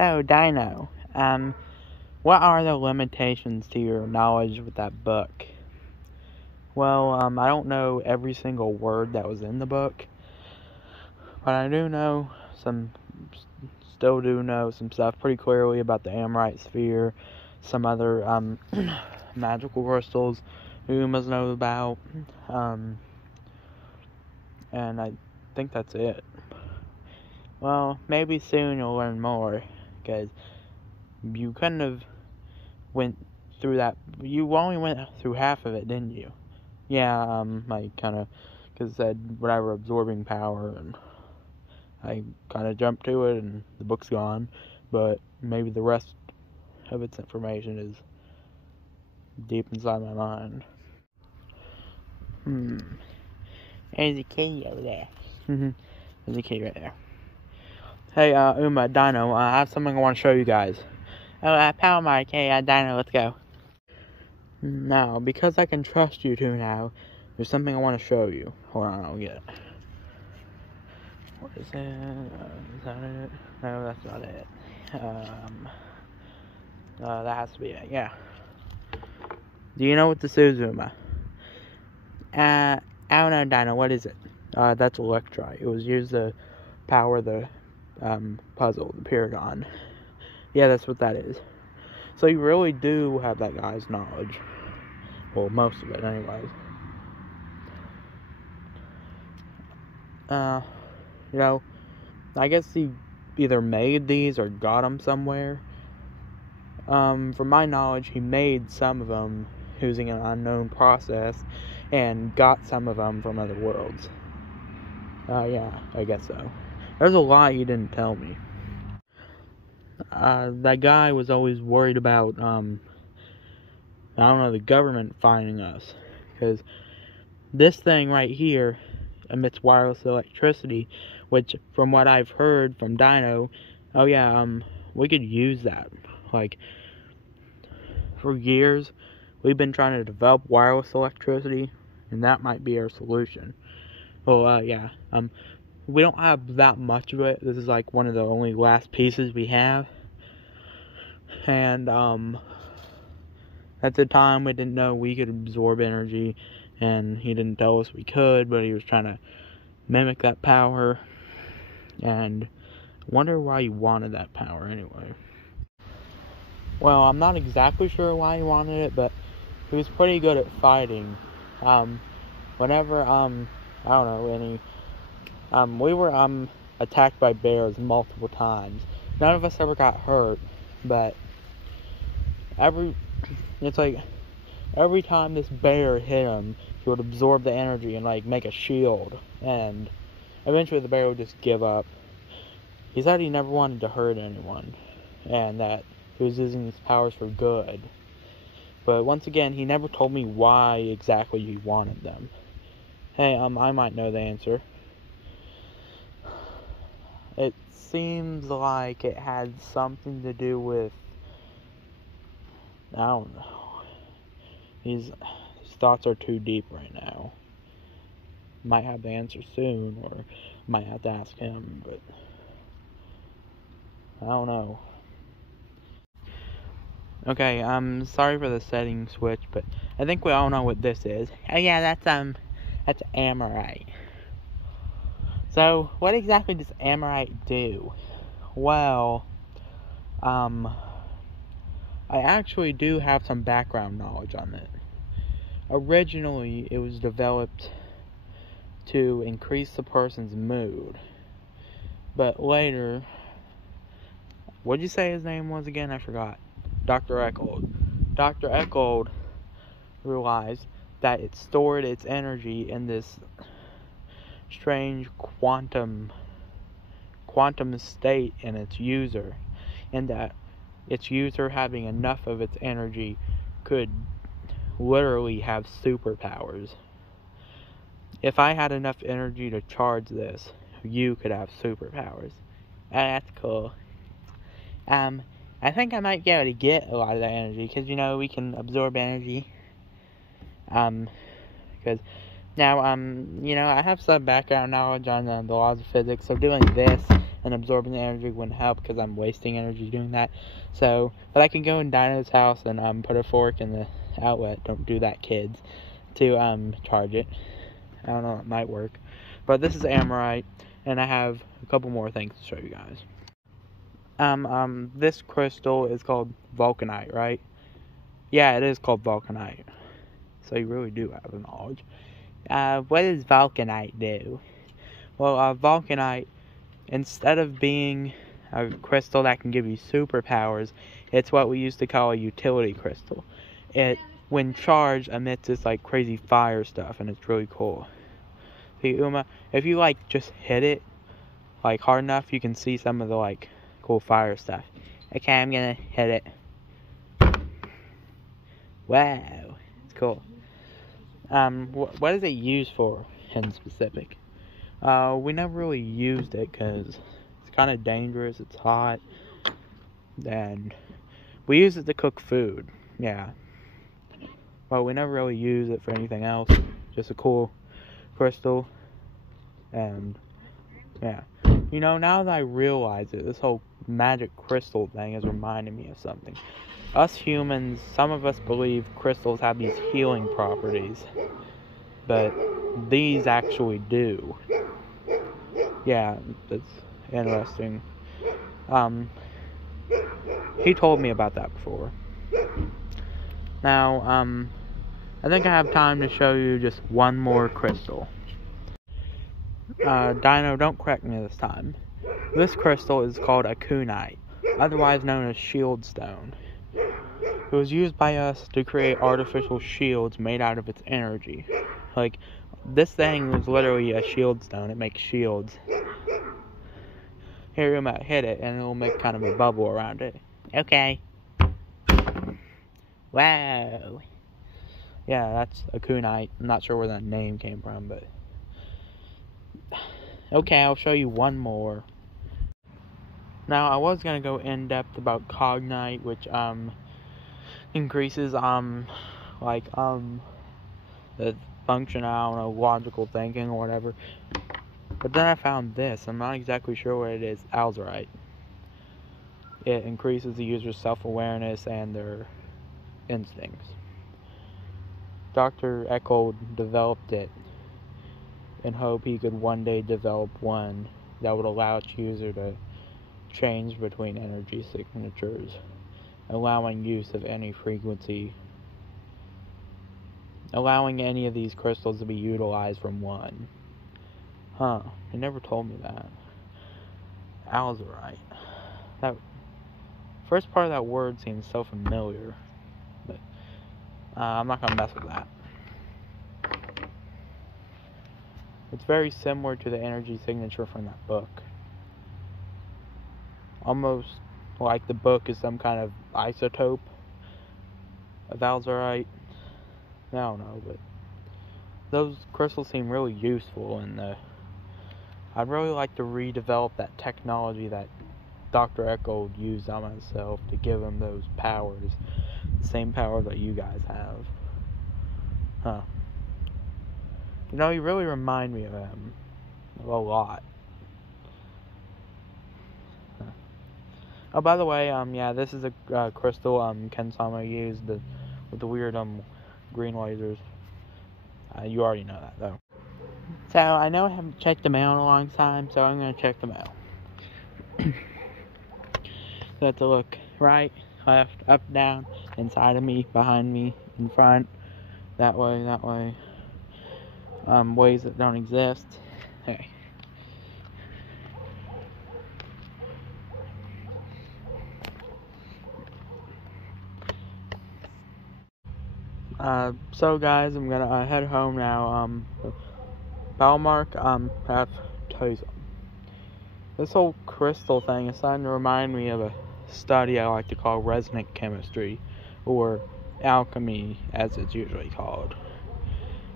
So, Dino, what are the limitations to your knowledge with that book? Well, I don't know every single word that was in the book, but I still do know some stuff pretty clearly about the Amorite sphere, some other, magical crystals Umas know about, and I think that's it. Well, maybe soon you'll learn more, because you couldn't have went through that. You only went through half of it, didn't you? Yeah, I kind of, because it said whatever absorbing power, and I kind of jumped to it, and the book's gone, but maybe the rest of its information is deep inside my mind. There's a key over there. There's a key right there. Hey, Uma, Dino, I have something I want to show you guys. Oh, Power Mark, hey, Dino, let's go. Now, because I can trust you two now, there's something I want to show you. Hold on, I'll get it. What is it? Is that it? No, that's not it. That has to be it, yeah. Do you know what this is, Uma? I don't know, Dino, what is it? That's electrite. It was used to power the puzzle, the Paragon. Yeah, that's what that is. So you really do have that guy's knowledge. Well, most of it, anyways. You know, I guess he either made these or got them somewhere. From my knowledge, he made some of them using an unknown process and got some of them from other worlds. Yeah, I guess so. There's a lot he didn't tell me. That guy was always worried about, I don't know, the government finding us. Because this thing right here emits wireless electricity, which, from what I've heard from Dino, oh yeah, we could use that. Like, for years, we've been trying to develop wireless electricity, and that might be our solution. Well, yeah, we don't have that much of it. This is like one of the only last pieces we have. And, at the time, we didn't know we could absorb energy, and he didn't tell us we could, but he was trying to mimic that power, and I wonder why he wanted that power anyway. Well, I'm not exactly sure why he wanted it, but he was pretty good at fighting. Whenever, I don't know, we were, attacked by bears multiple times. None of us ever got hurt, but every time this bear hit him, he would absorb the energy and, like, make a shield, and eventually the bear would just give up. He said he never wanted to hurt anyone, and that he was using his powers for good. But once again, he never told me why exactly he wanted them. Hey, I might know the answer. It seems like it had something to do with, I don't know. His thoughts are too deep right now. Might have the answer soon, or might have to ask him, but I don't know. Okay, I'm sorry for the setting switch, but I think we all know what this is. Oh yeah, that's Amorite. So, what exactly does Amorite do? Well, I actually do have some background knowledge on it. Originally, it was developed to increase the person's mood. But later, what'd you say his name was again? I forgot. Dr. Eckold. Dr. Eckold realized that it stored its energy in this strange quantum state in its user, and that its user having enough of its energy could literally have superpowers. If I had enough energy to charge this, you could have superpowers. That's cool. I think I might be able to get a lot of that energy, because, you know, we can absorb energy. Because now, you know, I have some background knowledge on the laws of physics, so doing this and absorbing the energy wouldn't help because I'm wasting energy doing that. So, but I can go in Dino's house and put a fork in the outlet. Don't do that, kids. To charge it. I don't know, it might work. But this is Amorite, and I have a couple more things to show you guys. This crystal is called vulcanite, right? Yeah, it is called vulcanite. So you really do have the knowledge. What does vulcanite do? Well, vulcanite, instead of being a crystal that can give you superpowers, it's what we used to call a utility crystal. It, when charged, emits this like crazy fire stuff, and it's really cool. See, Uma, if you like just hit it like hard enough, you can see some of the like cool fire stuff. Okay, I'm gonna hit it. Wow, it's cool. What is it used for in specific? We never really used it because it's kind of dangerous. It's hot, and we use it to cook food. Yeah, but we never really use it for anything else. Just a cool crystal, and yeah. You know, now that I realize it, this whole magic crystal thing is reminding me of something. Us humans, some of us believe crystals have these healing properties, but these actually do. Yeah, that's interesting. He told me about that before. Now, I think I have time to show you just one more crystal. Dino, don't correct me this time. This crystal is called a kunite, otherwise known as shield stone. It was used by us to create artificial shields made out of its energy. Like, this thing is literally a shield stone. It makes shields. Here, you might hit it, and it'll make kind of a bubble around it. Okay. Wow. Yeah, that's a kunite. I'm not sure where that name came from, but... Okay, I'll show you one more. Now, I was gonna go in depth about cognite, which increases the function, I don't know, logical thinking or whatever. But then I found this. I'm not exactly sure what it is. Alzerite. It increases the user's self-awareness and their instincts. Dr. Eckel developed it in hope he could one day develop one that would allow its user to change between energy signatures, allowing use of any frequency, allowing any of these crystals to be utilized from one. Huh, he never told me that. Alzerite. That first part of that word seems so familiar, but I'm not gonna mess with that. It's very similar to the energy signature from that book. Almost like the book is some kind of isotope of Alzerite. I don't know, but those crystals seem really useful, and I'd really like to redevelop that technology that Dr. Eckel used on myself to give him those powers, the same power that you guys have. Huh. You know, you really remind me of him a lot. Oh, by the way, yeah, this is a crystal Ken Sama used with the weird green lasers. You already know that, though. So, I know I haven't checked the mail in a long time, so I'm going to check the mail. So, I have to look right, left, up, down, inside of me, behind me, in front, that way, ways that don't exist. Okay. So guys, I'm gonna head home now. Bellmark, I have to tell you something. This whole crystal thing is starting to remind me of a study I like to call resonant chemistry, or alchemy as it's usually called.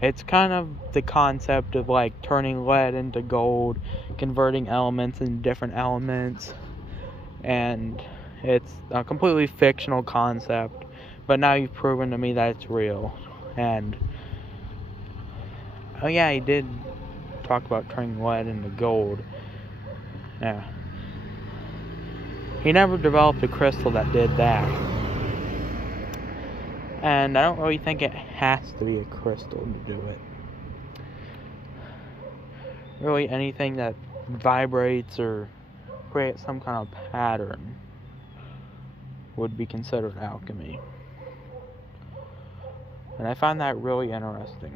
It's kind of the concept of like turning lead into gold, converting elements into different elements, and it's a completely fictional concept, but now you've proven to me that it's real. And oh yeah, he did talk about turning lead into gold. Yeah. He never developed a crystal that did that. And I don't really think it has to be a crystal to do it. Really, anything that vibrates or creates some kind of pattern would be considered alchemy. And I find that really interesting.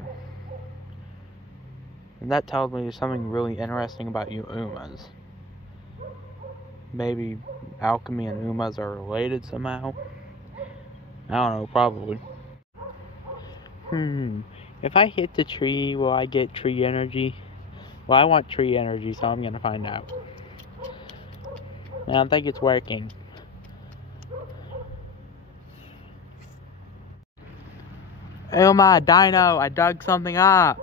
And that tells me there's something really interesting about you Umas. Maybe alchemy and Umas are related somehow? I don't know, probably. If I hit the tree, will I get tree energy? Well, I want tree energy, so I'm gonna find out. I don't think it's working. Oh my dino, I dug something up.